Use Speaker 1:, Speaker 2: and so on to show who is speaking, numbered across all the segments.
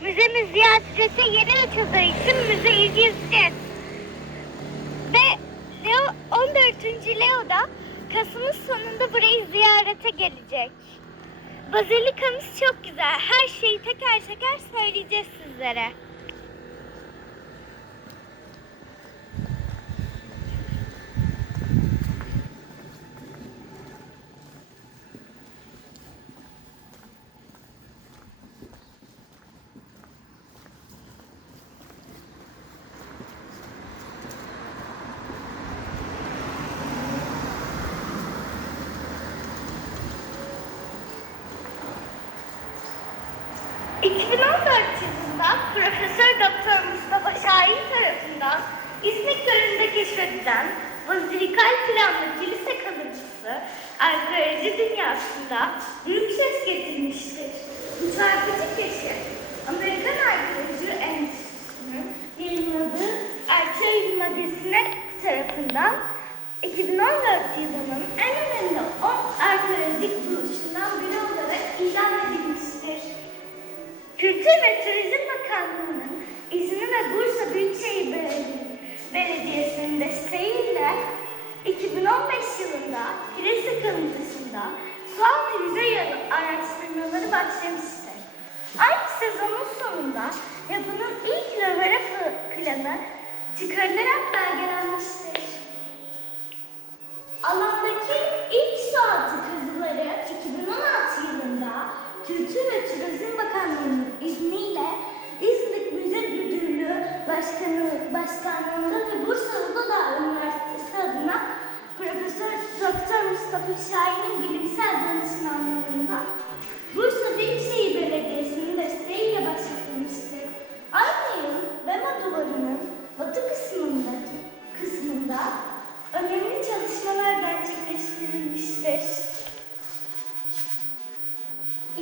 Speaker 1: Müzemiz ziyarete yeni açıldığı için müzeyi gezeceğiz. Ve Leo 14. Leo da Kasım'ın sonunda burayı ziyarete gelecek. Bazilikamız çok güzel. Her şeyi teker teker söyleyeceğiz sizlere. ...2014 yılında Profesör Doktor Mustafa Şahin tarafından İzmit Gölü'nde keşfedilen bazilikal planlı kilise kalıntısı arkeoloji dünyasında büyük ses getirmiştir. Çarpıcı keşif Amerikan Arkeoloji Enstitüsü'nün yayınladığı Arkeoloji Magazine tarafından 2014 yılının en önemli 10 arkeolojik buluşundan biri olarak ilan edilmiştir. Kültür ve Turizm Bakanlığı'nın izni ve Bursa Büyükşehir Belediye- Belediyesi'nin desteğiyle 2015 yılında kilise kalıntısında sualtı yüzey araştırmaları başlamıştır. Aynı sezonun sonunda yapının ilk rövere planı çıkarılarak belgelenmiştir. Kültür ve Turizm Bakanlığı'nın izniyle İzmit Müze Müdürlüğü Başkanı, Başkanlığı'nda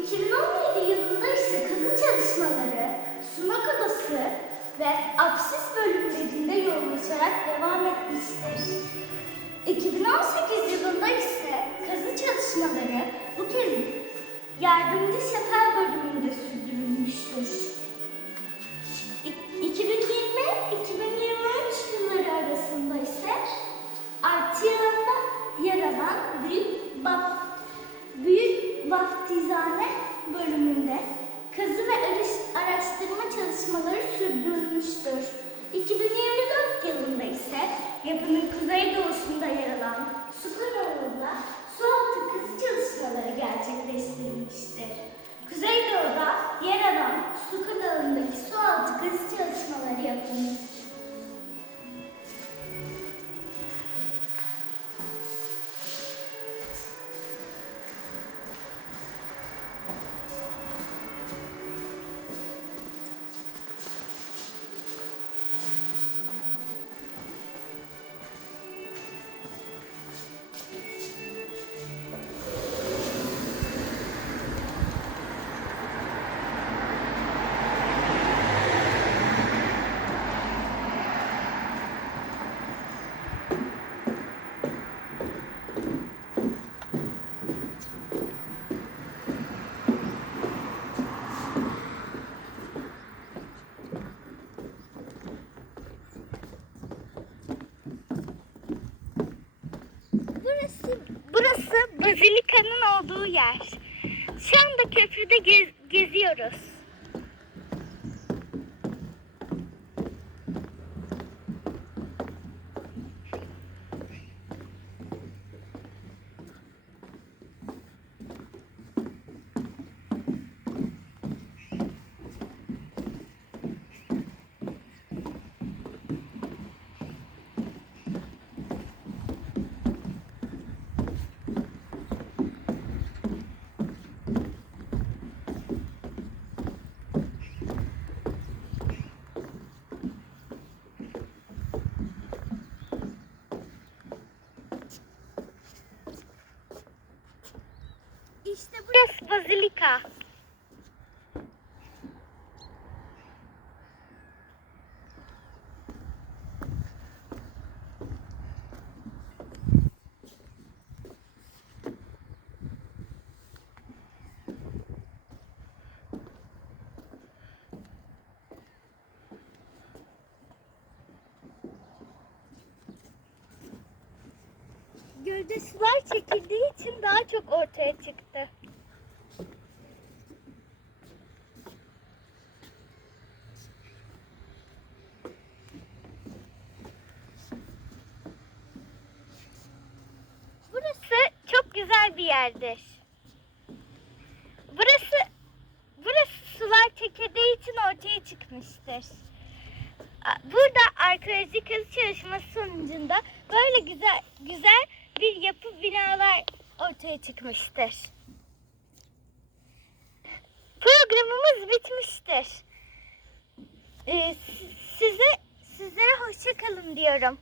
Speaker 1: 2017 yılında ise kazı çalışmaları sunak odası ve apsis bölümlerinde yoğunlaşarak devam etmiştir. 2018 yılında ise kazı çalışmaları bu kez yardımcı şefer bölümünde sürdürülmüştür. Çalışmaları sürdürülmüştür. 2024 yılında ise yapının kuzeydoğusunda yer alan Sukaroğlu'nda sualtı kazı çalışmaları gerçekleştirilmiştir. Bazilika'nın olduğu yer. Şu anda köprüde gez- geziyoruz. İşte burası bazilika. gövde sular çekildiği için çok ortaya çıktı. Burası çok güzel bir yerdir. Burası burası sular çekildiği için ortaya çıkmıştır. Burada arkeolojik kazı çalışması sonucunda böyle güzel güzel bir yapı binalar ortaya çıkmıştır. Programımız bitmiştir. Ee, si- size sizlere hoşça kalın diyorum.